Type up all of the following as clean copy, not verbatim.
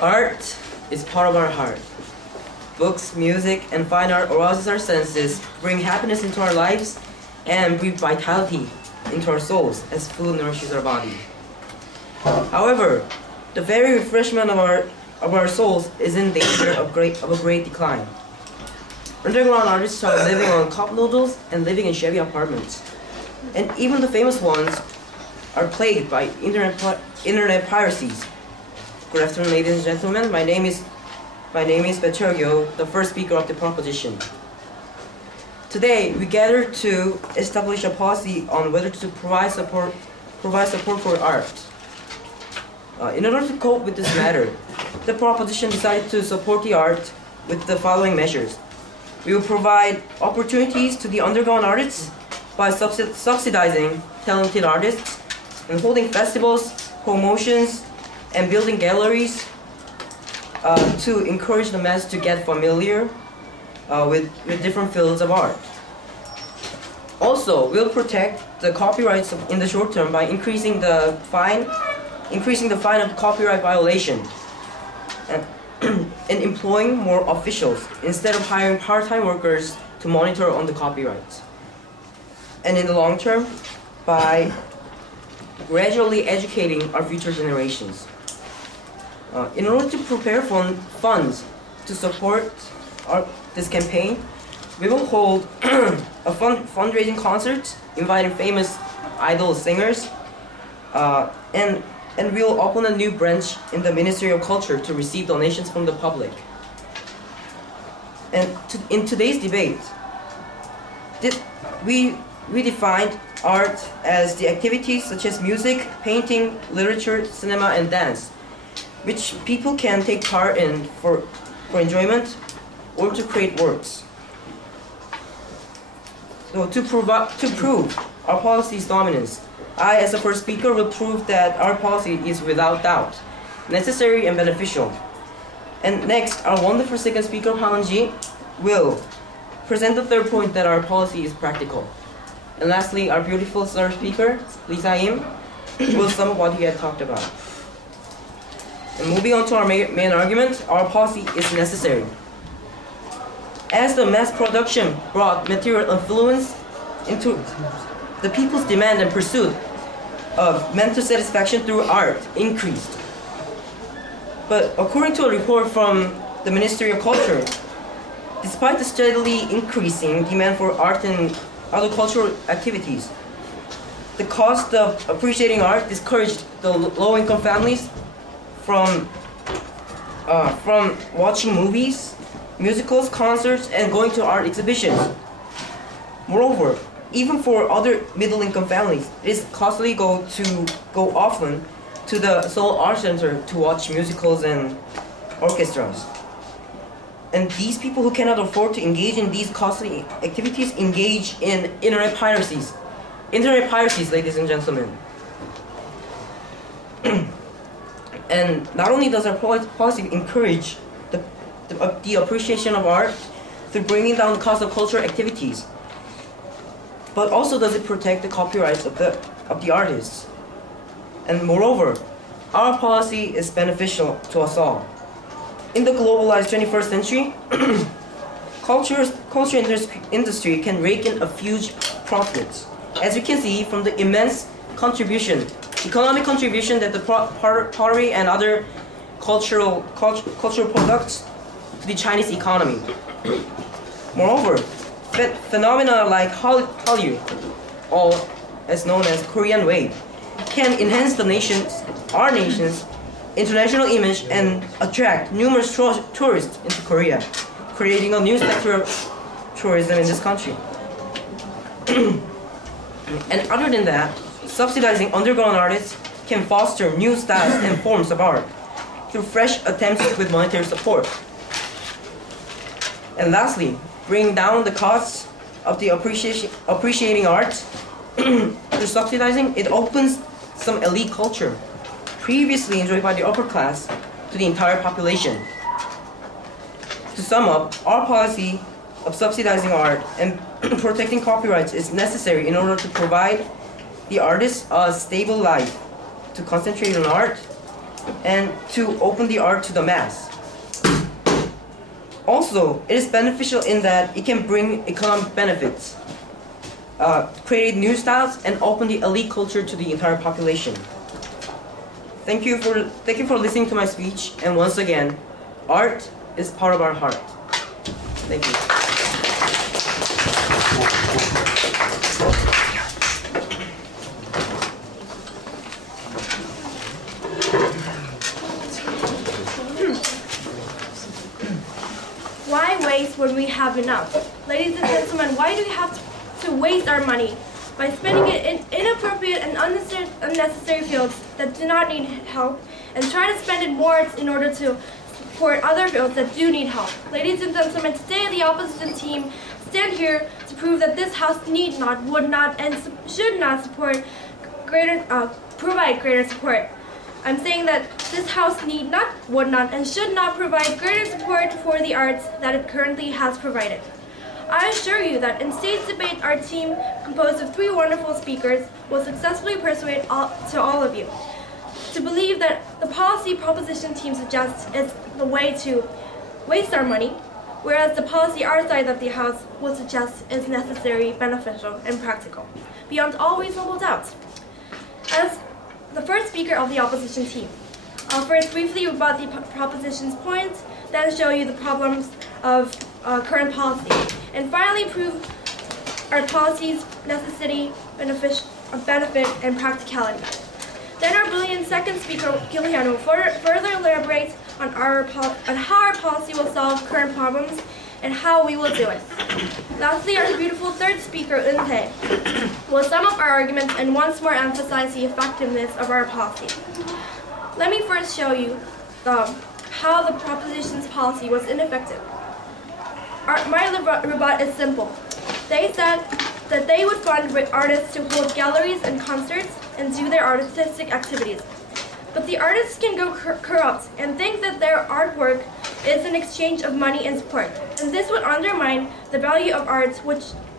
Art is part of our heart. Books, music, and fine art arouses our senses, bring happiness into our lives, and breathe vitality into our souls as food nourishes our body. However, the very refreshment of our souls is in danger of a great decline. Underground artists are living on cup noodles and living in shabby apartments. And even the famous ones are plagued by internet piracies. Good afternoon, ladies and gentlemen. My name is Petrogio, the first speaker of the proposition. Today, we gather to establish a policy on whether to provide support for art. In order to cope with this matter, the proposition decided to support the art with the following measures. We will provide opportunities to the underground artists by subsidizing talented artists and holding festivals, promotions, and building galleries to encourage the mass to get familiar with different fields of art. Also, we'll protect the copyrights in the short term by increasing the fine of copyright violation and employing more officials instead of hiring part-time workers to monitor on the copyrights. And in the long term, by gradually educating our future generations. In order to prepare funds to support this campaign, we will hold a fundraising concert inviting famous idol singers, and we will open a new branch in the Ministry of Culture to receive donations from the public. And in today's debate, we defined art as the activities such as music, painting, literature, cinema, and dance, which people can take part in for enjoyment or to create works. So to prove our policy's dominance, I, as the first speaker, will prove that our policy is without doubt necessary and beneficial. And next, our wonderful second speaker, Ji, will present the third point that our policy is practical. And lastly, our beautiful third speaker, Lisa Im, will sum up what he had talked about. And moving on to our main argument, our policy is necessary. As the mass production brought material influence into the people's demand and pursuit of mental satisfaction through art increased. But according to a report from the Ministry of Culture, despite the steadily increasing demand for art and other cultural activities, the cost of appreciating art discouraged the low-income families from watching movies, musicals, concerts, and going to art exhibitions. Moreover, even for other middle-income families, it is costly go often to the Seoul Art Center to watch musicals and orchestras. And these people who cannot afford to engage in these costly activities engage in internet piracies. Internet piracies, ladies and gentlemen. And not only does our policy encourage the appreciation of art through bringing down the cost of cultural activities, but also does it protect the copyrights of the artists. And moreover, our policy is beneficial to us all. In the globalized 21st century, culture industry can rake in a huge profits. As you can see from the immense economic contribution that the pottery and other cultural products to the Chinese economy. Moreover, phenomena like Hallyu, or as known as Korean Wave, can enhance our nation's international image and attract numerous tourists into Korea, creating a new sector of tourism in this country. And other than that, subsidizing underground artists can foster new styles and forms of art through fresh attempts with monetary support. And lastly, bring down the costs of the appreciating art through subsidizing. It opens some elite culture previously enjoyed by the upper class to the entire population. To sum up, our policy of subsidizing art and protecting copyrights is necessary in order to provide the artists a stable life, to concentrate on art, and to open the art to the mass. Also, it is beneficial in that it can bring economic benefits, create new styles, and open the elite culture to the entire population. Thank you for listening to my speech, and once again, art is part of our heart. Thank you. Why waste when we have enough? Ladies and gentlemen, why do we have to waste our money by spending it in inappropriate and unnecessary fields that do not need help, and try to spend it more in order to support other fields that do need help? Ladies and gentlemen, today the opposition team stand here to prove that this House need not, would not, and should not provide greater support. I'm saying that this House need not, would not, and should not provide greater support for the arts that it currently has provided. I assure you that in today's debate, our team, composed of 3 wonderful speakers, will successfully persuade all of you to believe that the policy proposition team suggests is the way to waste our money, whereas the policy our side of the House will suggest is necessary, beneficial, and practical, beyond all reasonable doubt. As the first speaker of the opposition team, I'll first briefly rebut the proposition's points, then show you the problems of current policy, and finally prove our policy's necessity, benefit, and practicality. Then our brilliant second speaker, Gillian, will further elaborate on how our policy will solve current problems and how we will do it. Lastly, our beautiful third speaker, Eun-tae, will sum up our arguments and once more emphasize the effectiveness of our policy. Let me first show you how the proposition's policy was ineffective. My rebut is simple. They said that they would fund artists to hold galleries and concerts and do their artistic activities. But the artists can go corrupt and think that their artwork is an exchange of money and support. And this would undermine the value of art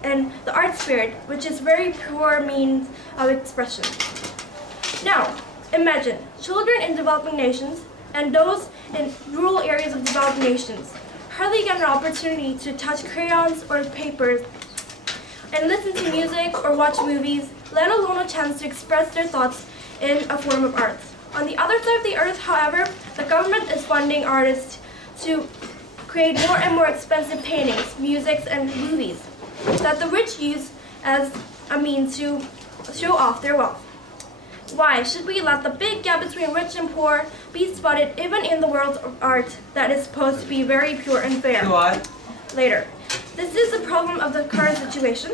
and the art spirit, which is very pure means of expression. Now, imagine children in developing nations and those in rural areas of developing nations hardly get an opportunity to touch crayons or papers and listen to music or watch movies, let alone a chance to express their thoughts in a form of art. On the other side of the earth, however, the government is funding artists to create more and more expensive paintings, musics, and movies that the rich use as a means to show off their wealth. Why should we let the big gap between rich and poor be spotted even in the world of art that is supposed to be very pure and fair? Later. This is the problem of the current situation,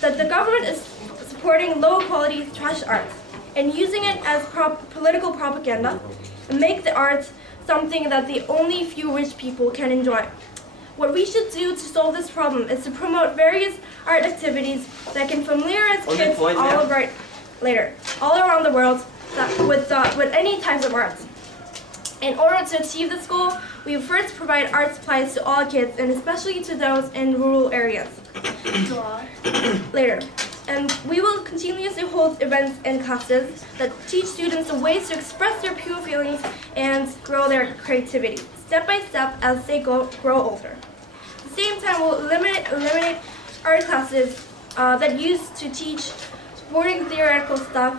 that the government is supporting low-quality trash art and using it as political propaganda and make the arts something that the only few rich people can enjoy. What we should do to solve this problem is to promote various art activities that can familiarize kids all around the world with any types of arts. In order to achieve this goal, we first provide art supplies to all kids, and especially to those in rural areas. Later. And we will continuously hold events and classes that teach students the ways to express their pure feelings and grow their creativity, step by step as they grow older. At the same time, we'll eliminate art classes that used to teach boring theoretical stuff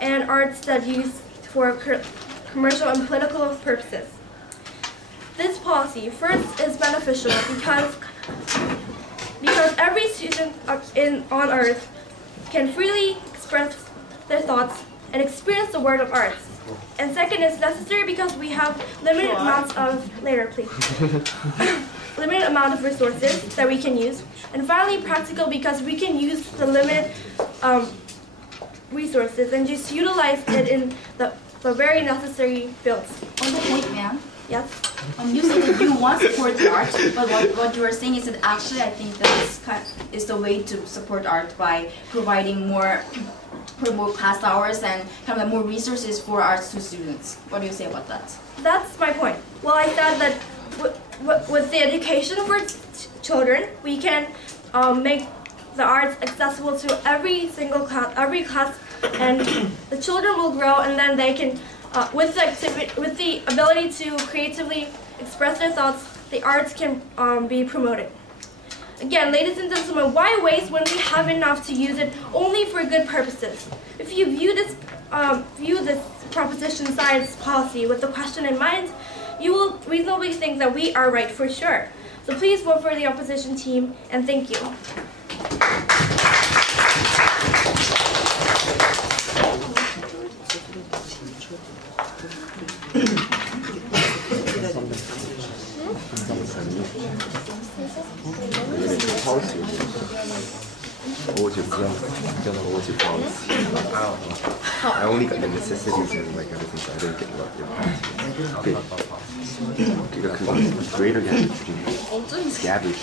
and arts that used for commercial and political purposes. This policy first is beneficial because every student on Earth can freely express their thoughts and experience the world of arts. And second is necessary because we have limited amounts of limited amount of resources that we can use. And finally, practical because we can use the limited resources and just utilize it in the very necessary fields. On the point, ma'am. Yes. You said that you want to support the art, but what you are saying is that actually I think that is the way to support art by providing more class hours and kind of more resources for arts to students. What do you say about that? That's my point. Well, I said that with the education of our children, we can make the arts accessible to every class, and the children will grow, and then they can with the ability to creatively express their thoughts, the arts can be promoted. Again, ladies and gentlemen, why waste when we have enough to use it only for good purposes? If you view this proposition science policy with the question in mind, you will reasonably think that we are right for sure. So please vote for the opposition team, and thank you. I only got the necessities and like everything, so I didn't get what your policy. Okay, 그 greater than the average.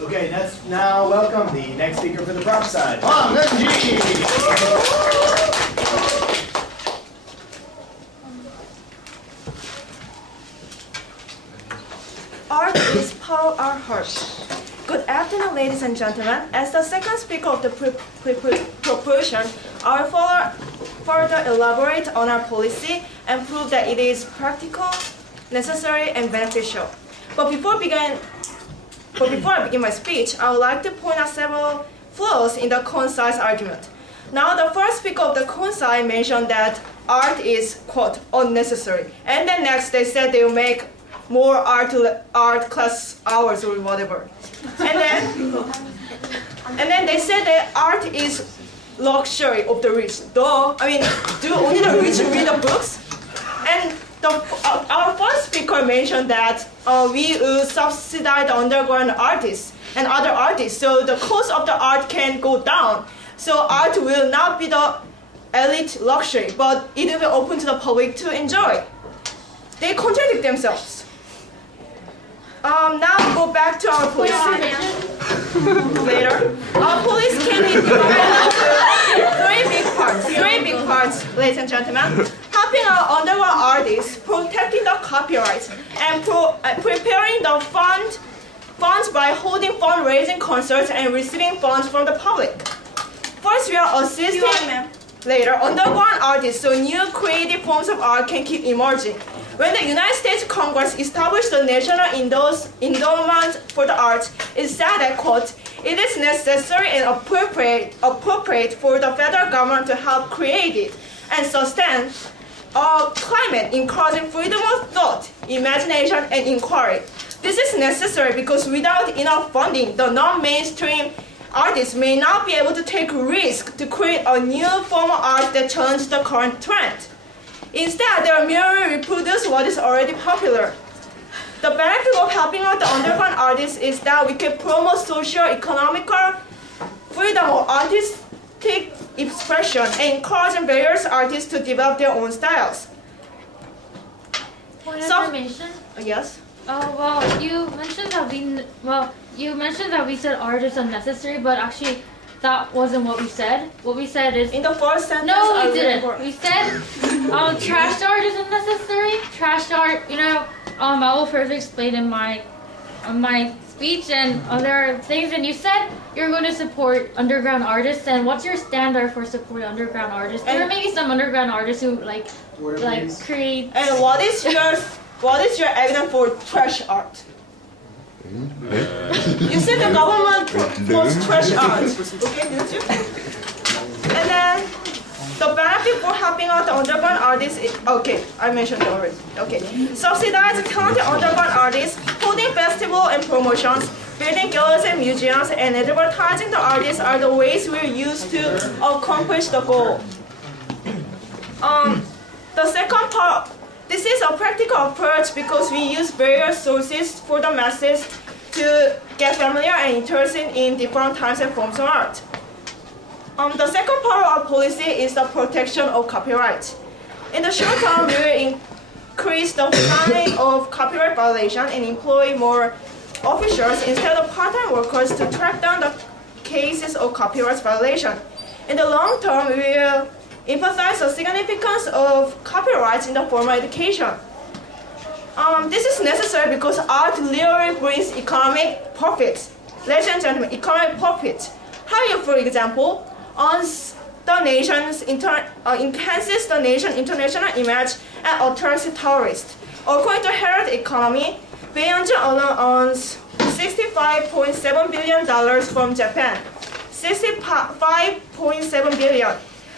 Okay, let's now welcome the next speaker for the prop side. Renji! Art is part of our heart. Good afternoon, ladies and gentlemen. As the second speaker of the proposition, I will further elaborate on our policy and prove that it is practical, necessary, and beneficial. But before I begin my speech, I would like to point out several flaws in the concise argument. Now, the first speaker of the concise mentioned that art is, quote, unnecessary. And then next, they said they will make more art class hours or whatever. And then they said that art is luxury of the rich. Duh. I mean, do only the rich read the books? And our first speaker mentioned that we will subsidize the underground artists and other artists, so the cost of the art can go down. So art will not be the elite luxury, but it will be open to the public to enjoy. They contradict themselves. Now we go back to our police. Later, our police can be divided into three big parts, ladies and gentlemen. Helping our underground artists, protecting the copyrights, and preparing the funds by holding fundraising concerts and receiving funds from the public. First, we are assisting later underground artists so new creative forms of art can keep emerging. When the United States Congress established the National Endowment for the Arts, it said that, quote, it is necessary and appropriate for the federal government to help create it and sustain a climate encouraging freedom of thought, imagination, and inquiry. This is necessary because without enough funding, the non-mainstream artists may not be able to take risks to create a new form of art that challenges the current trend. Instead, they merely reproduce what is already popular. The benefit of helping out the underground artists is that we can promote socio-economical freedom of artistic expression and encouraging various artists to develop their own styles. Point of information? Yes? Oh, well, you mentioned that we said art is unnecessary, but actually that wasn't what we said. What we said is... In the first sentence... No, we didn't. We said trash art is unnecessary. Trash art, I will further explain in my speech and other things. And you said you're going to support underground artists. And what's your standard for supporting underground artists? There are maybe some underground artists who like create... And what is your evidence for trash art? You said the government promotes trash art, okay, didn't you? And then the benefit for helping out the underground artists is, okay, I mentioned it already. Okay, subsidize talented underground artists, holding festivals and promotions, building galleries and museums, and advertising the artists are the ways we use to accomplish the goal. The second part. This is a practical approach because we use various sources for the masses to get familiar and interested in different types and forms of art. The second part of our policy is the protection of copyright. In the short term, we will increase the fine of copyright violation and employ more officials instead of part-time workers to track down the cases of copyright violation. In the long term, we will emphasize the significance of copyright in the formal education. This is necessary because art literally brings economic profits. Ladies and gentlemen, economic profit. How you, for example, enhances the nation's international image and attracts tourists. According to Herald Economy, Beijing alone earns $65.7 billion from Japan. $65.7 billion.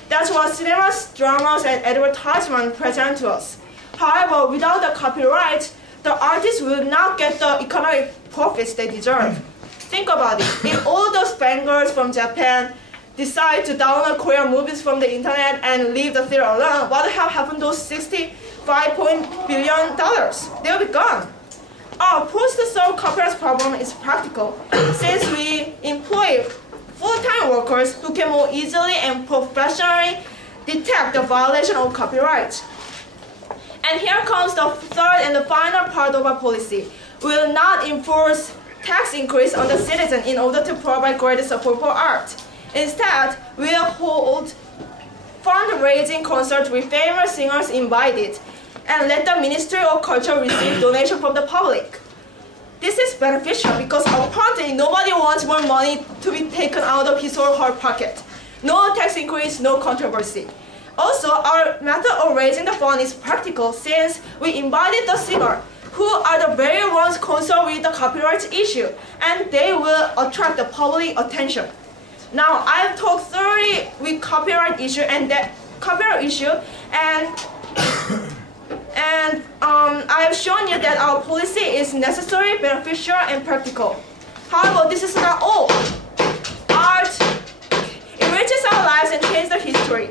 That's what cinemas, dramas, and advertisements present to us. However, without the copyright, the artists will not get the economic profits they deserve. Think about it. If all those fangirls from Japan decide to download Korean movies from the internet and leave the theater alone, what will have happened to those $65 billion? They'll be gone. Our approach to solve copyright problem is practical, since we employ full-time workers who can more easily and professionally detect the violation of copyright. And here comes the third and the final part of our policy. We will not enforce tax increase on the citizen in order to provide greater support for art. Instead, we will hold fundraising concerts with famous singers invited and let the Ministry of Culture receive donations from the public. This is beneficial because apparently nobody wants more money to be taken out of his or her pocket. No tax increase, no controversy. Also, our method of raising the fund is practical since we invited the singer, who are the very ones concerned with the copyright issue, and they will attract the public attention. Now, I've talked thoroughly with copyright issue and I have shown you that our policy is necessary, beneficial, and practical. However, this is not all. Art enriches our lives and changes the history.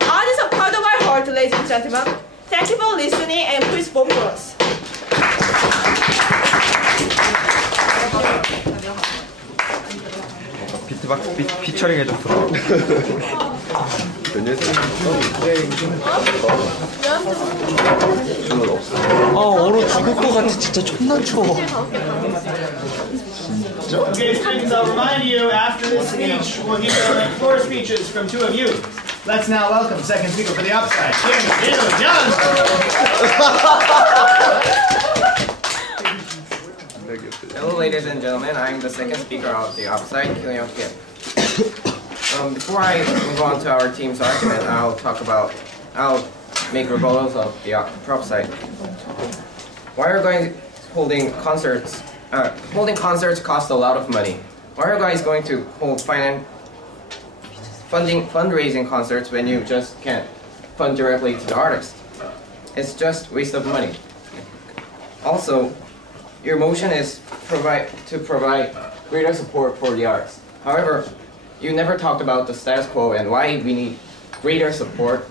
Art is a part of our heart, ladies and gentlemen. Thank you for listening, and please vote for us. 비트박스 피처링 해줬어. 몇 년생? 저는 없어. 아 얼어 죽을 것 같아. 진짜 존나 추워. Okay, students, I'll remind you after this speech, we'll hear floor speeches from two of you. Let's now welcome second speaker for the upside, John. Hello, ladies and gentlemen. I'm the second speaker of the upside, Kyung Kim. Before I move on to our team's argument, I'll make rebuttals of the upside. Why are you guys holding concerts? Holding concerts costs a lot of money. Why are you guys going to hold fundraising concerts when you just can't fund directly to the artist? It's just waste of money. Also, your motion is to provide greater support for the arts. However, you never talked about the status quo and why we need greater support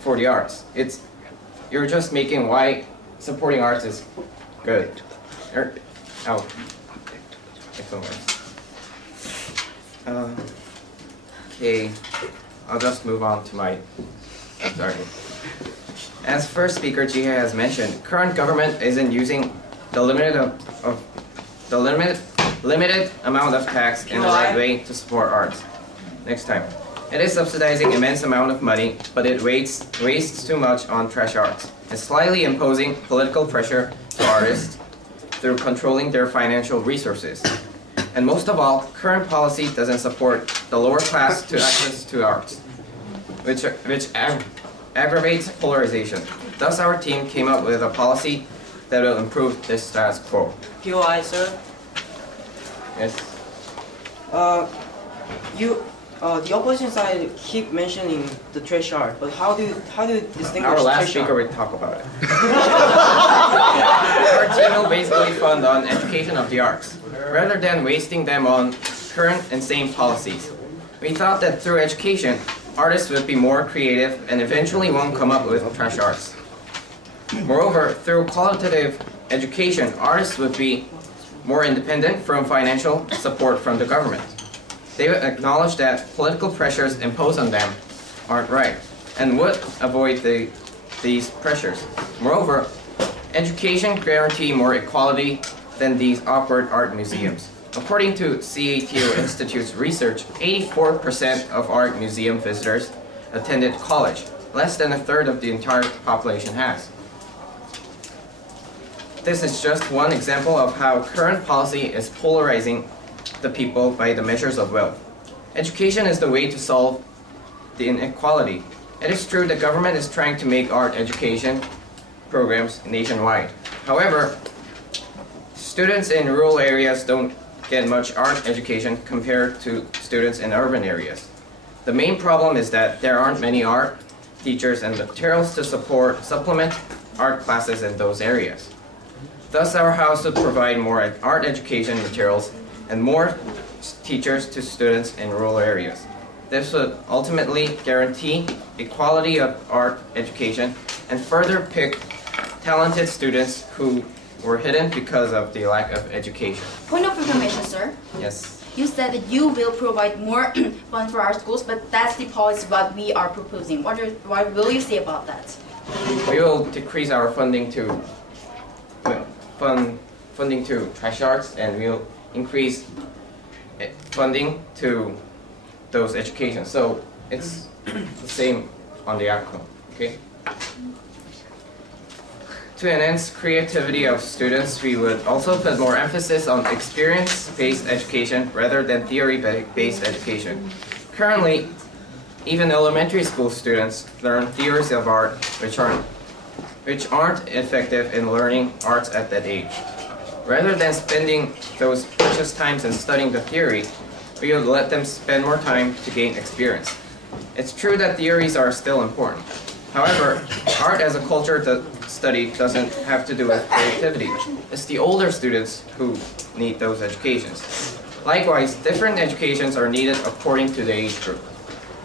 for the arts. You're just making why supporting arts is good. Okay, I'll just move on to my argument. As first speaker Jihae has mentioned, current government isn't using the limited amount of tax in the right way to support arts. Next time. It is subsidizing immense amount of money, but it wastes too much on trash arts. It's slightly imposing political pressure to artists through controlling their financial resources. And most of all, current policy doesn't support the lower class to access to arts, which aggravates polarization. Thus, our team came up with a policy that will improve this status quo. POI, sir. Yes. The opposition side keep mentioning the trash art, but how do you distinguish our last trash speaker art? will talk about it. Our team will basically fund on education of the arts, rather than wasting them on current insane policies. We thought that through education, artists would be more creative and eventually won't come up with trash arts. Moreover, through qualitative education, artists would be more independent from financial support from the government. They would acknowledge that political pressures imposed on them aren't right, and would avoid these pressures. Moreover, education guarantees more equality than these awkward art museums. According to CATO Institute's research, 84% of art museum visitors attended college. Less than a third of the entire population has. This is just one example of how current policy is polarizing the people by the measures of wealth. Education is the way to solve the inequality. It is true the government is trying to make art education programs nationwide. However, students in rural areas don't get much art education compared to students in urban areas. The main problem is that there aren't many art teachers and materials to supplement art classes in those areas. Thus, our house would provide more art education materials and more teachers to students in rural areas. This would ultimately guarantee equality of art education and further pick talented students who were hidden because of the lack of education. Point of information, sir. Yes. You said that you will provide more funds for our schools, but that's the policy what we are proposing. What will you say about that? We will decrease our funding to funding to trash arts, and we'll increase funding to those education. So it's the same on the outcome. Okay. To enhance creativity of students, we would also put more emphasis on experience-based education rather than theory-based education. Currently, even elementary school students learn theories of art which aren't effective in learning arts at that age. Rather than spending those precious times in studying the theory, we would let them spend more time to gain experience. It's true that theories are still important. However, art as a culture study doesn't have to do with creativity. It's the older students who need those educations. Likewise, different educations are needed according to the age group.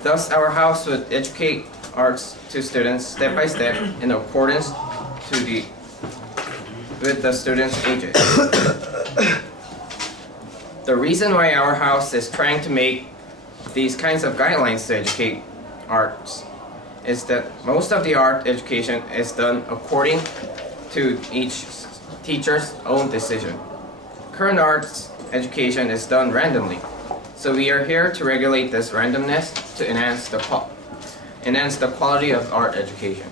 Thus, our house would educate arts to students step by step in accordance with the students' ages. The reason why our house is trying to make these kinds of guidelines to educate arts is that most of the art education is done according to each teacher's own decision. Current arts education is done randomly, so we are here to regulate this randomness to enhance the quality of art education.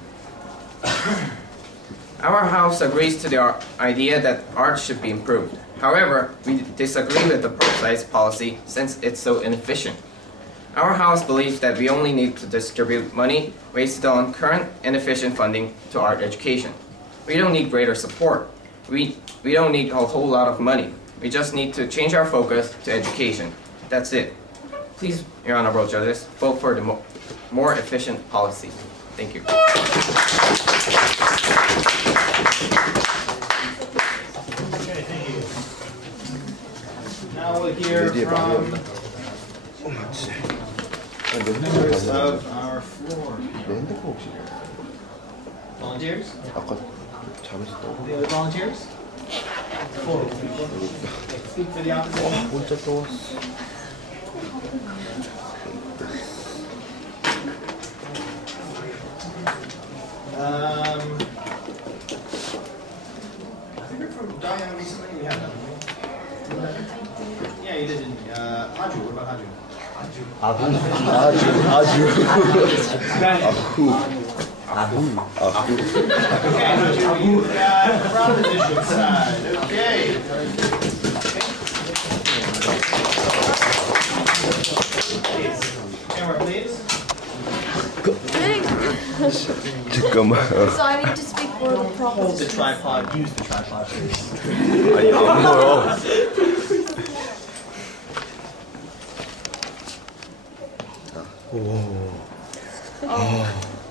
Our house agrees to the idea that art should be improved. However, we disagree with the precise policy since it's so inefficient. Our house believes that we only need to distribute money wasted on current inefficient funding to art education. We don't need greater support. We don't need a whole lot of money. We just need to change our focus to education. That's it. Please, Your Honorable Judges, vote for the more efficient policy. Thank you. Okay, thank you. Now we'll hear from members of our floor. Volunteers? The other volunteers? Speak for the opposition. I heard from Daewon recently. We have that. Yeah, you did, didn't you? Aju, what about Aju? Okay, you got proposition side. Okay. Camera, please. 잠깐만. So I need to speak for the Hold the proposition. tripod. Use the tripod, please. 아니 안 보여.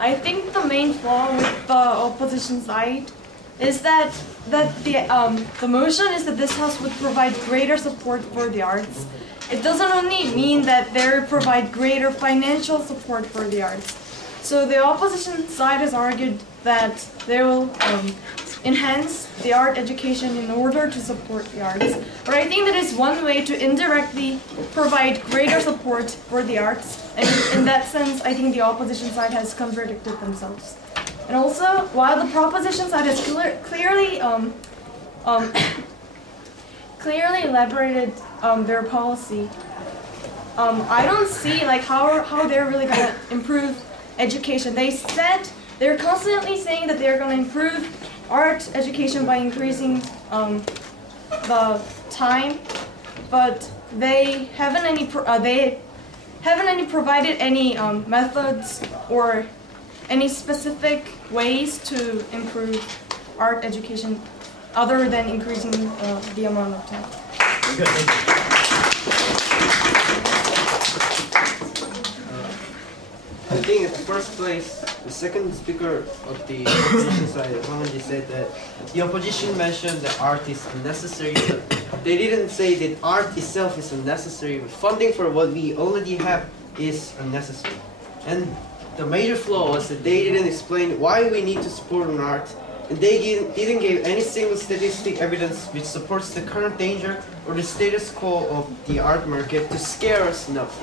I think the main flaw with the opposition side is that the motion is that this house would provide greater support for the arts. It doesn't only mean that they will provide greater financial support for the arts. So the opposition side has argued that they will enhance the art education in order to support the arts. But I think that is one way to indirectly provide greater support for the arts. And in that sense, I think the opposition side has contradicted themselves. And also, while the proposition side has clearly clearly elaborated their policy, I don't see like how they're really gonna improve education. They're constantly saying that they're gonna improve art education by increasing the time, but they haven't provided any methods or any specific ways to improve art education other than increasing the amount of time. Good, thank you. I think at the first place, the second speaker of the opposition side, Hwang said that the opposition mentioned that art is unnecessary, but they didn't say that art itself is unnecessary, but funding for what we already have is unnecessary. And the major flaw was that they didn't explain why we need to support an art, and they didn't give any single statistic evidence which supports the current danger or the status quo of the art market to scare us enough.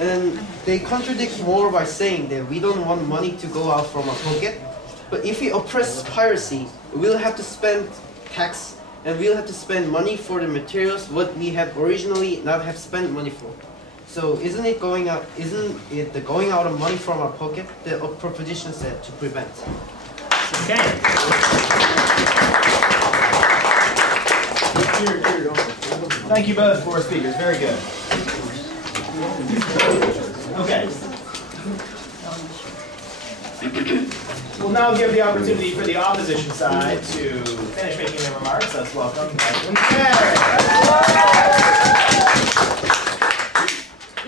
And then they contradict more by saying that we don't want money to go out from our pocket, but if we oppress piracy, we'll have to spend tax and we'll have to spend money for the materials what we have originally not have spent money for. So isn't it the going out of money from our pocket that the proposition said to prevent? Okay. Thank you both for speakers. Very good. Okay. We'll now give the opportunity for the opposition side to finish making their remarks. Let's welcome Daewon.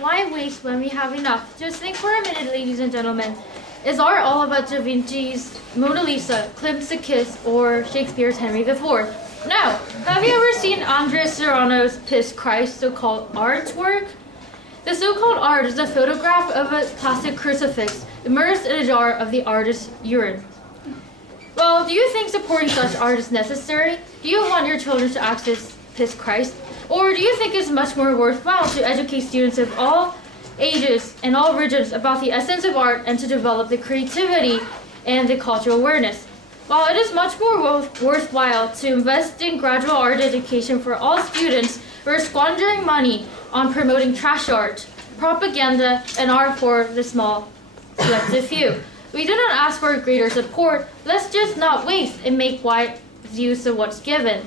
Why waste when we have enough? Just think for a minute, ladies and gentlemen. Is art all about Da Vinci's Mona Lisa, Klimt's A Kiss, or Shakespeare's Henry IV? No. Have you ever seen Andres Serrano's Piss Christ so-called artwork? The so-called art is a photograph of a plastic crucifix immersed in a jar of the artist's urine. Well, do you think supporting such art is necessary? Do you want your children to access Piss Christ? Or do you think it's much more worthwhile to educate students of all ages and all regions about the essence of art and to develop the creativity and the cultural awareness? While it is much more worthwhile to invest in gradual art education for all students, we're squandering money on promoting trash art, propaganda, and art for the small, selective few. We do not ask for greater support. Let's just not waste and make wise use of what's given.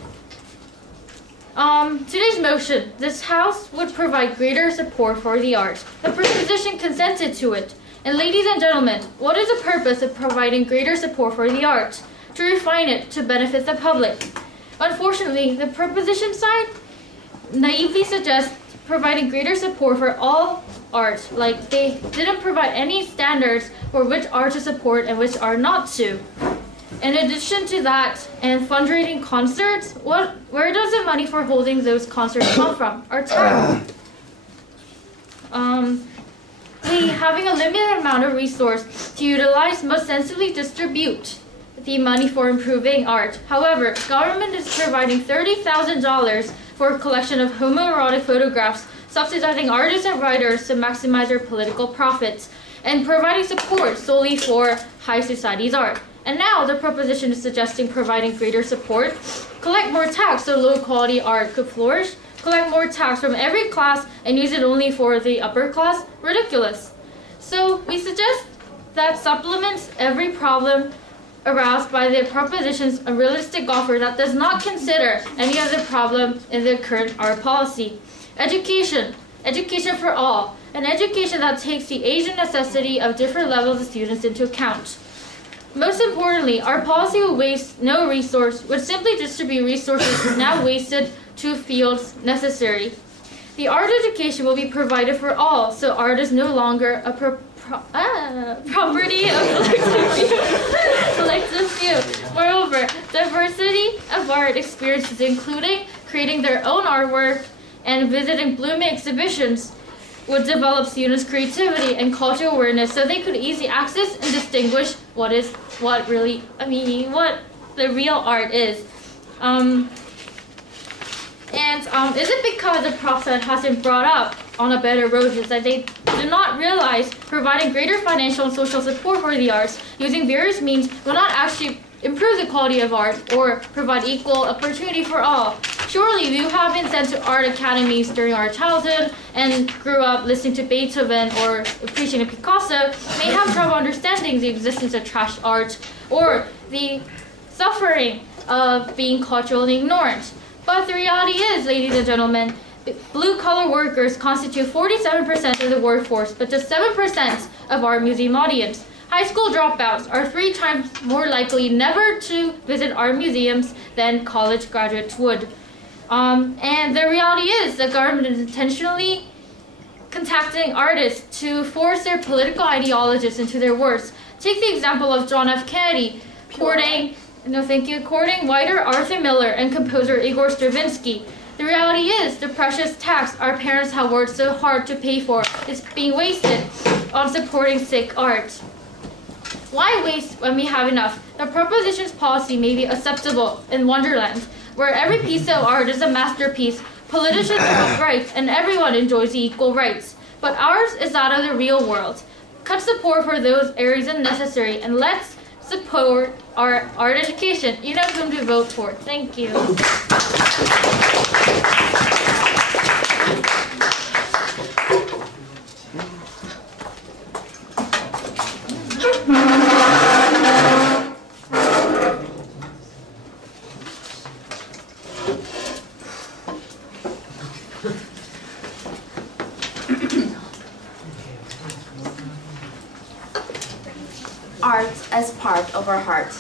Today's motion, this House would provide greater support for the arts. The proposition consented to it. And ladies and gentlemen, what is the purpose of providing greater support for the arts? To refine it to benefit the public. Unfortunately, the proposition side naively suggests providing greater support for all art, like they didn't provide any standards for which art to support and which art not to. In addition to that, and fundraising concerts, where does the money for holding those concerts come from? Our tax. We, having a limited amount of resource to utilize, must sensibly distribute the money for improving art. However, government is providing $30,000 for a collection of homoerotic photographs, subsidizing artists and writers to maximize their political profits, and providing support solely for high society's art. And now the proposition is suggesting providing greater support, collect more tax so low-quality art could flourish, collect more tax from every class and use it only for the upper class? Ridiculous. So we suggest that supplements every problem aroused by the proposition's unrealistic offer that does not consider any of the problem in the current art policy. Education. Education for all. An education that takes the age and necessity of different levels of students into account. Most importantly, our policy will waste no resource, would simply distribute resources now wasted to fields necessary. The art education will be provided for all, so art is no longer a property of collective few. Moreover, diversity of art experiences, including creating their own artwork and visiting blooming exhibitions, would develop students' creativity and cultural awareness so they could easily access and distinguish what the real art is. Is it because the prof side hasn't brought up on a bed of roses that they do not realize providing greater financial and social support for the arts using various means will not actually improve the quality of art, or provide equal opportunity for all. Surely we who have been sent to art academies during our childhood and grew up listening to Beethoven or appreciating Picasso may have trouble understanding the existence of trash art or the suffering of being culturally ignorant. But the reality is, ladies and gentlemen, blue-collar workers constitute 47% of the workforce, but just 7% of our museum audience. High school dropouts are 3 times more likely never to visit art museums than college graduates would. And the reality is the government is intentionally contacting artists to force their political ideologies into their works. Take the example of John F. Kennedy courting writer Arthur Miller and composer Igor Stravinsky. The reality is the precious tax our parents have worked so hard to pay for is being wasted on supporting sick art. Why waste when we have enough? The proposition's policy may be acceptable in Wonderland, where every piece of art is a masterpiece, politicians have rights, and everyone enjoys equal rights. But ours is that of the real world. Cut support for those areas unnecessary, and let's support our art education. You know whom to vote for. Thank you. Art as part of our heart.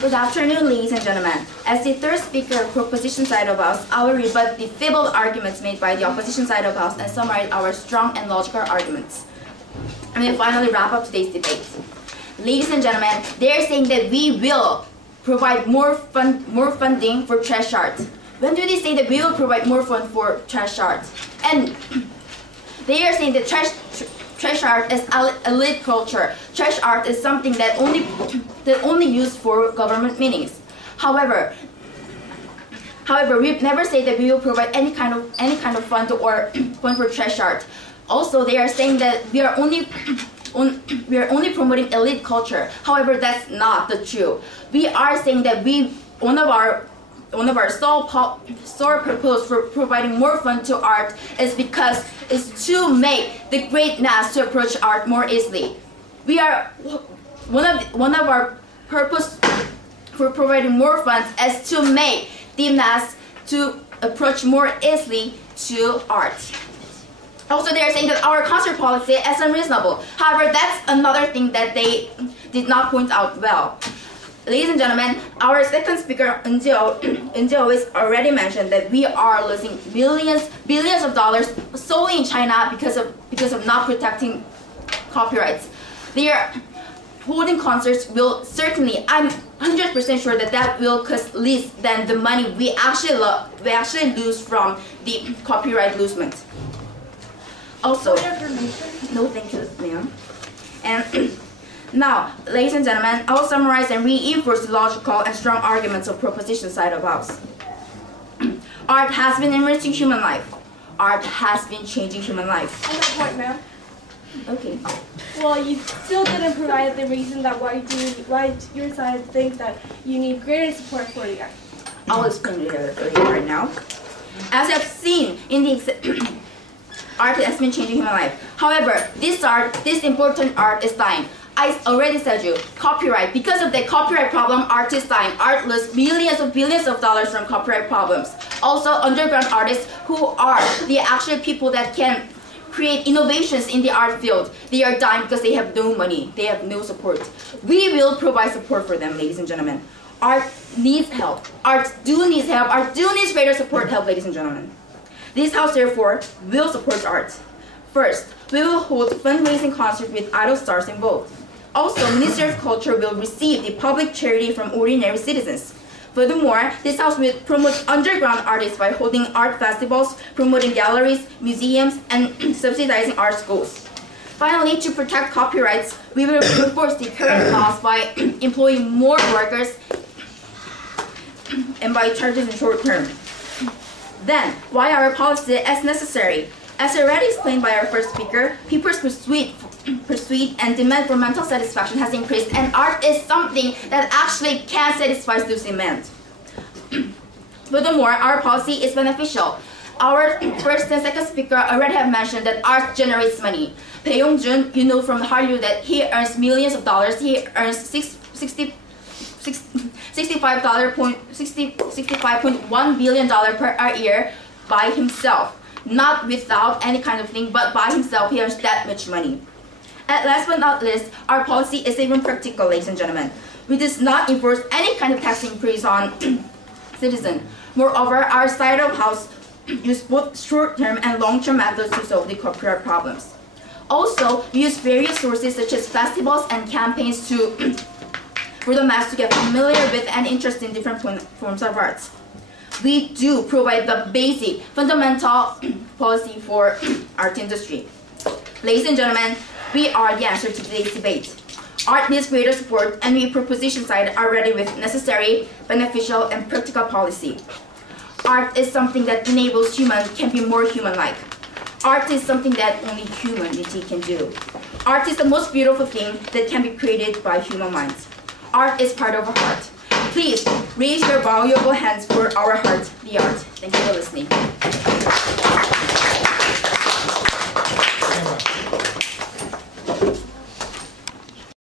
Good afternoon, ladies and gentlemen. As the third speaker of proposition side of us, I will rebut the feeble arguments made by the opposition side of us and summarize our strong and logical arguments. And then finally wrap up today's debate. Ladies and gentlemen, they are saying that we will provide more funding for trash art. When do they say that we will provide more fund for trash art? And they are saying that trash art is elite culture. Trash art is something that only used for government meetings. However, we never say that we will provide any kind of fund or fund for trash art. Also, they are saying that we are only promoting elite culture. However, that's not the truth. We are saying that one of our sole purpose for providing more fund to art is because it's to make the great mass to approach art more easily. We are one of our purpose for providing more funds is to make the mass to approach more easily to art. Also, they are saying that our concert policy is unreasonable. However, that's another thing that they did not point out well. Ladies and gentlemen, our second speaker, Eunjeo, has already mentioned that we are losing billions of dollars solely in China because of not protecting copyrights. Their holding concerts will certainly, I'm 100% sure that will cost less than the money we actually lose from the copyright losement. Also, no, thank you, ma'am. And now, ladies and gentlemen, I will summarize and reinforce the logical and strong arguments of proposition side of us. Art has been enriching human life. Art has been changing human life. On that point, ma'am. Okay. Well, you still didn't provide the reason that why your side thinks that you need greater support for the art. I'll explain it right now. As you have seen in the art has been changing human life. However, this important art is dying. I already said you, copyright. Because of the copyright problem, art is dying. Art loses billions of dollars from copyright problems. Also, underground artists who are the actual people that can create innovations in the art field, they are dying because they have no money. They have no support. We will provide support for them, ladies and gentlemen. Art needs help. Art do needs help. Art do needs greater support help, ladies and gentlemen. This house, therefore, will support art. First, we will hold fundraising concert with idol stars involved. Also, Ministry of Culture will receive the public charity from ordinary citizens. Furthermore, this house will promote underground artists by holding art festivals, promoting galleries, museums, and subsidizing art schools. Finally, to protect copyrights, we will reinforce the current laws by employing more workers and by charges in short term. Then, why our policy is necessary? As already explained by our first speaker, people's pursuit pursuit and demand for mental satisfaction has increased, and art is something that actually can satisfy those demands. Furthermore, our policy is beneficial. Our first and second speaker already have mentioned that art generates money. Bae Yong-jun, you know from Hallyu that he earns millions of dollars. He earns $65.1 billion per year by himself. Not without any kind of thing, but by himself he earns that much money. And last but not least, our policy is even practical, ladies and gentlemen. We does not enforce any kind of tax increase on citizens. Moreover, our side of house use both short-term and long-term methods to solve the copyright problems. Also, we use various sources such as festivals and campaigns for the mass to get familiar with and interested in different forms of arts. We do provide the basic, fundamental policy for art industry. Ladies and gentlemen, we are the answer to today's debate. Art needs greater support, and we proposition side are ready with necessary, beneficial, and practical policy. Art is something that enables humans can be more human-like. Art is something that only humanity can do. Art is the most beautiful thing that can be created by human minds. Art is part of our heart. Please raise your valuable hands for our heart, the art. Thank you for listening.